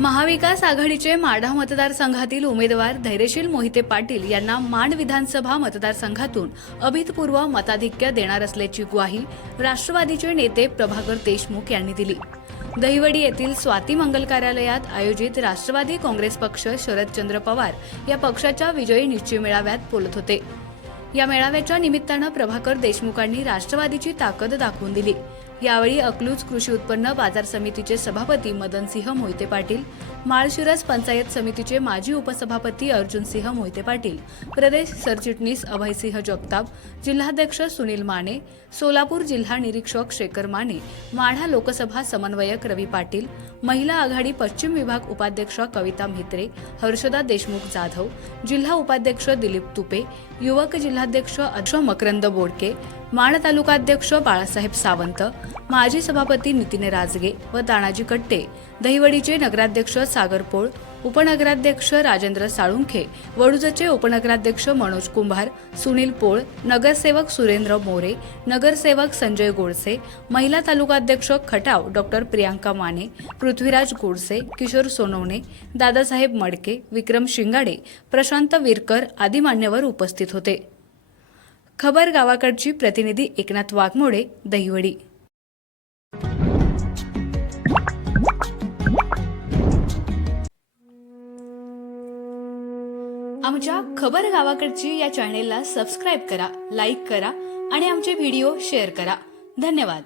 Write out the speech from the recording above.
महाविकास आघाडीचे माढा मतदारसंघातील उमेदवार धैर्यशील मोहिते पाटील यांना माण विधानसभा मतदारसंघातून अभितपूर्व मताधिक्य देणार असल्याची ग्वाही राष्ट्रवादीचे नेते प्रभाकर देशमुख यांनी दिली. दहिवडी येथील स्वाती मंगल कार्यालयात आयोजित राष्ट्रवादी काँग्रेस पक्ष शरदचंद्र पवार या पक्षाच्या विजयी निश्चय मेळाव्यात बोलत होते. या मेळाव्याच्या निमित्तानं प्रभाकर देशमुखांनी राष्ट्रवादीची ताकद दाखवून दिली. यावेळी अकलूज कृषी उत्पन्न बाजार समितीचे सभापती मदनसिंह मोहिते पाटील माळशिरस पंचायत समितीचे माजी उपसभापती अर्जुनसिंह मोहिते पाटील प्रदेश सरचिटणीस अभयसिंह जगताप जिल्हाध्यक्ष सुनील माने सोलापूर जिल्हा निरीक्षक शेखर माने माढा लोकसभा समन्वयक रवी पाटील महिला आघाडी पश्चिम विभाग उपाध्यक्ष कविता म्हेत्रे हर्षदा देशमुख जाधव जिल्हा उपाध्यक्ष दिलीप तुपे युवक जिल्हाध्यक्ष अक्ष मकरंद बोडके माण तालुकाध्यक्ष बाळासाहेब सावंत माजी सभापती नितीन राजगे व तानाजी कट्टे दहिवडीचे नगराध्यक्ष सागर पोळ उपनगराध्यक्ष राजेंद्र साळुंखे वडूजचे उपनगराध्यक्ष मनोज कुंभार सुनील पोळ नगरसेवक सुरेंद्र मोरे नगरसेवक संजय गोडसे महिला तालुकाध्यक्ष खटाव डॉक्टर प्रियांका माने पृथ्वीराज गोडसे किशोर सोनवणे दादासाहेब मडके विक्रम शिंगाडे प्रशांत विरकर आदी मान्यवर उपस्थित होते. खबर गावाकडची प्रतिनिधी एकनाथ वाघमोडे दहिवडी. आमच्या खबर गावाकडची या चॅनेलला सबस्क्राईब करा लाईक करा आणि आमचे व्हिडिओ शेअर करा. धन्यवाद.